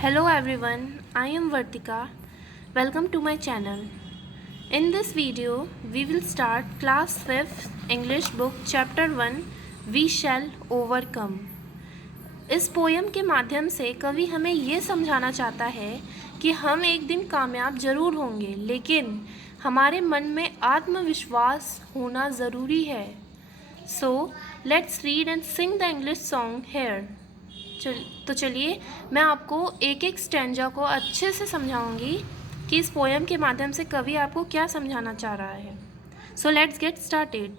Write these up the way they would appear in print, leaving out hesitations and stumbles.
Hello everyone, I am Vartika. Welcome to my channel. In this video, we will start class 5th English book chapter 1 We Shall Overcome. इस poem के माध्यम से कवि हमें ये समझाना चाहता है कि हम एक दिन कामयाब ज़रूर होंगे, लेकिन हमारे मन में आत्मविश्वास होना ज़रूरी है. So, let's read and sing the English song here. तो चलिए मैं आपको एक एक स्टैंजा को अच्छे से समझाऊंगी कि इस पोयम के माध्यम से कवि आपको क्या समझाना चाह रहा है. So let's get started.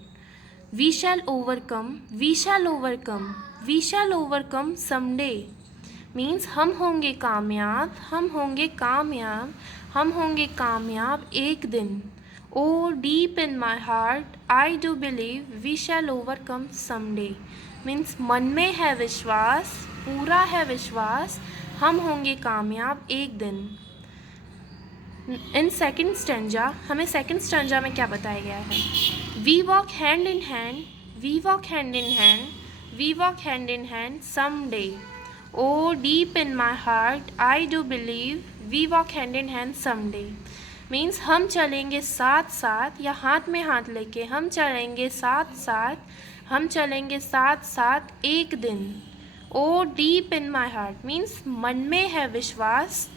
We shall overcome, we shall overcome, we shall overcome someday. Means हम होंगे कामयाब, हम होंगे कामयाब, हम होंगे कामयाब एक दिन. O deep in my heart I do believe we shall overcome someday. Means मन में है विश्वास, पूरा है विश्वास, हम होंगे कामयाब एक दिन. इन सेकेंड स्टैंजा हमें सेकेंड स्टैंजा में क्या बताया गया है. We walk hand in hand, we walk hand in hand, we walk hand in hand someday. Oh deep in my heart I do believe we walk hand in hand someday. Means हम चलेंगे साथ साथ या हाथ में हाथ लेके हम चलेंगे साथ साथ, हम चलेंगे साथ साथ एक दिन. O deep in my heart means मन में है विश्वास,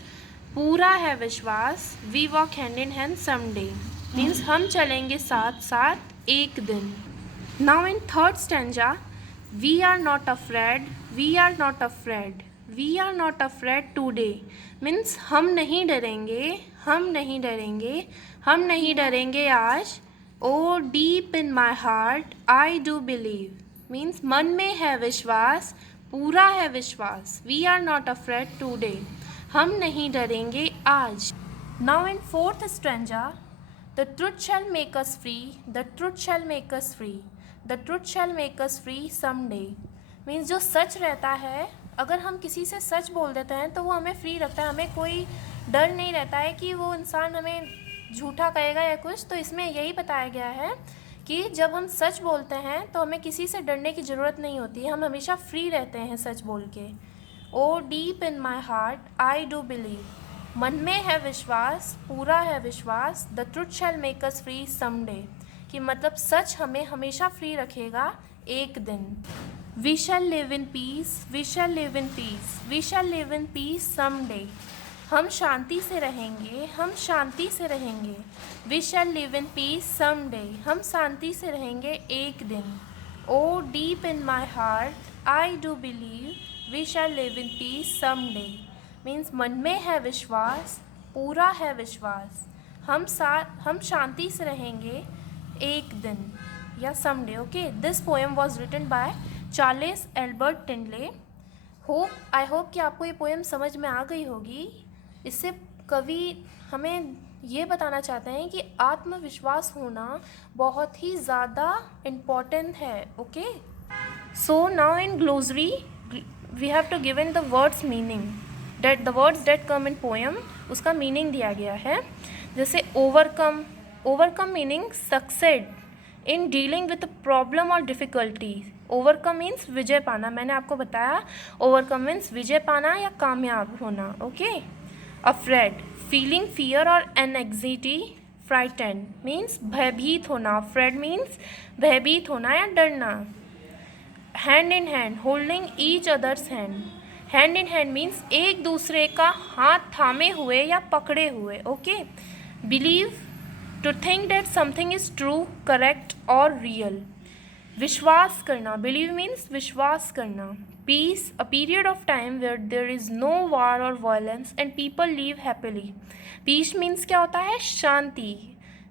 पूरा है विश्वास. We walk hand in hand someday means हम चलेंगे साथ साथ एक दिन. Now in third stanza, we are not afraid, we are not afraid, we are not afraid today. Means हम नहीं डरेंगे, हम नहीं डरेंगे, हम नहीं डरेंगे आज. O deep in my heart I do believe means मन में है विश्वास, पूरा है विश्वास. We are not afraid today, हम नहीं डरेंगे आज. Now in fourth stanza, the truth shall make us free, the truth shall make us free, the truth shall make us free someday. Means जो सच रहता है, अगर हम किसी से सच बोल देते हैं तो वो हमें फ्री रखता है, हमें कोई डर नहीं रहता है कि वो इंसान हमें झूठा कहेगा या कुछ. तो इसमें यही बताया गया है कि जब हम सच बोलते हैं तो हमें किसी से डरने की ज़रूरत नहीं होती, हम हमेशा फ्री रहते हैं सच बोल के. O deep in my heart I do believe, मन में है विश्वास, पूरा है विश्वास. The truth shall make us free someday कि मतलब सच हमें हमेशा फ्री रखेगा एक दिन. We shall live in peace, we shall live in peace, we shall live in peace someday. हम शांति से रहेंगे, हम शांति से रहेंगे. We shall live in peace someday, हम शांति से रहेंगे एक दिन. O deep in my heart I do believe we shall live in peace someday. Means मन में है विश्वास, पूरा है विश्वास, हम शांति से रहेंगे एक दिन या someday. Okay, this poem was written by Charles Albert Tinley. I hope कि आपको ये पोएम समझ में आ गई होगी. इससे कवि हमें ये बताना चाहते हैं कि आत्मविश्वास होना बहुत ही ज़्यादा इम्पॉर्टेंट है. Okay, so now in glossary we have to given the words meaning, that the words that come in poem, उसका मीनिंग दिया गया है. जैसे overcome, overcome meaning succeed in dealing with problem और डिफ़िकल्टी. ओवरकम मीन्स विजय पाना, मैंने आपको बताया ओवरकम मीन्स विजय पाना या कामयाब होना. ओके. अफ्रेड, फीलिंग फियर और एनएग्जिटी. फ्राइटेंड मीन्स भयभीत होना, अफ्रेड मीन्स भयभीत होना या डरना. Hand in hand, holding each others hand. Hand in hand means एक दूसरे का हाथ थामे हुए या पकड़े हुए. Okay. Believe, to think that something is true, correct और रियल. विश्वास करना, बिलीव मीन्स विश्वास करना. Peace, a period of time where there is no war और violence and people live happily. Peace means क्या होता है, शांति,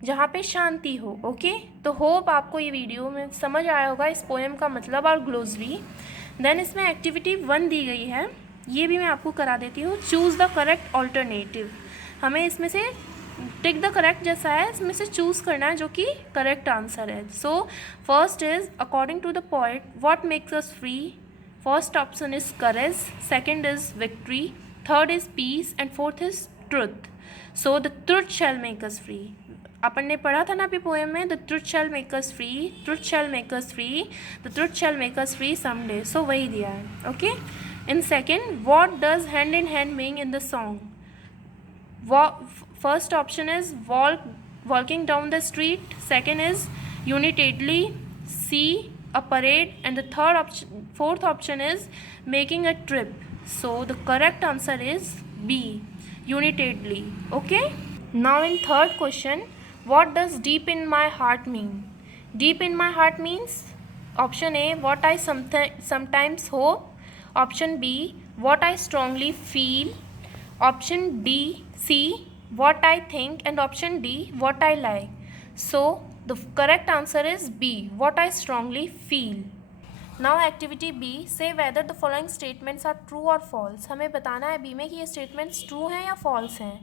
जहाँ पे शांति हो. ओके, तो होप आपको ये वीडियो में समझ आया होगा इस पोएम का मतलब और ग्लोसरी. देन इसमें एक्टिविटी 1 दी गई है, ये भी मैं आपको करा देती हूँ. Choose the correct alternative. हमें इसमें से टिक द करेक्ट जैसा है, इसमें से चूज़ करना है जो कि करेक्ट आंसर है. So first is according to the poet what makes us free. First option is courage, second is victory, third is peace and fourth is truth. So the truth shall make us free. अपन ने पढ़ा था ना अभी poem में, the truth shall make us free, truth shall make us free, the truth shall make us free someday. So वही दिया है. Okay, In second, what does hand in hand mean in the song? First option is walking down the street. Second is unitedly. C, a parade. And the fourth option is making a trip. So the correct answer is B, unitedly. Okay. Now in third question, what does deep in my heart mean? Deep in my heart means option A, what I sometimes hope. Option B, what I strongly feel. Option C, what I think. And option D, what I like. So the correct answer is B, what I strongly feel. Now activity B, say whether the following statements are true or false. हमें बताना है B में कि ये statements true हैं या false हैं.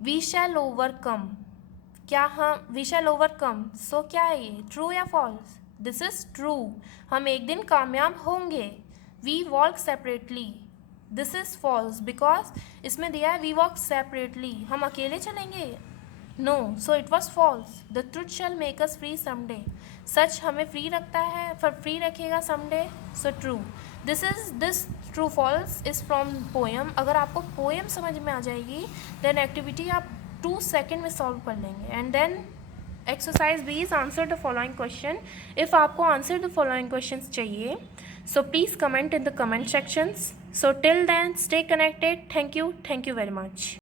We shall overcome. क्या हम we shall overcome? So क्या है ये, true या false? This is true. हम एक दिन कामयाब होंगे. We walk separately. This is false because इसमें दिया है we walk separately. हम अकेले चलेंगे? No. So it was false. The truth shall make us free someday. सच हमें फ्री रखता है, पर फ्री रखेगा someday. So true. This true false is from poem. अगर आपको poem समझ में आ जाएगी then activity आप 2 सेकेंड में सॉल्व कर लेंगे. And then exercise B is answer the following question. If आपको answer the following questions चाहिए, so please comment in the comment sections. So till then, stay connected. Thank you very much.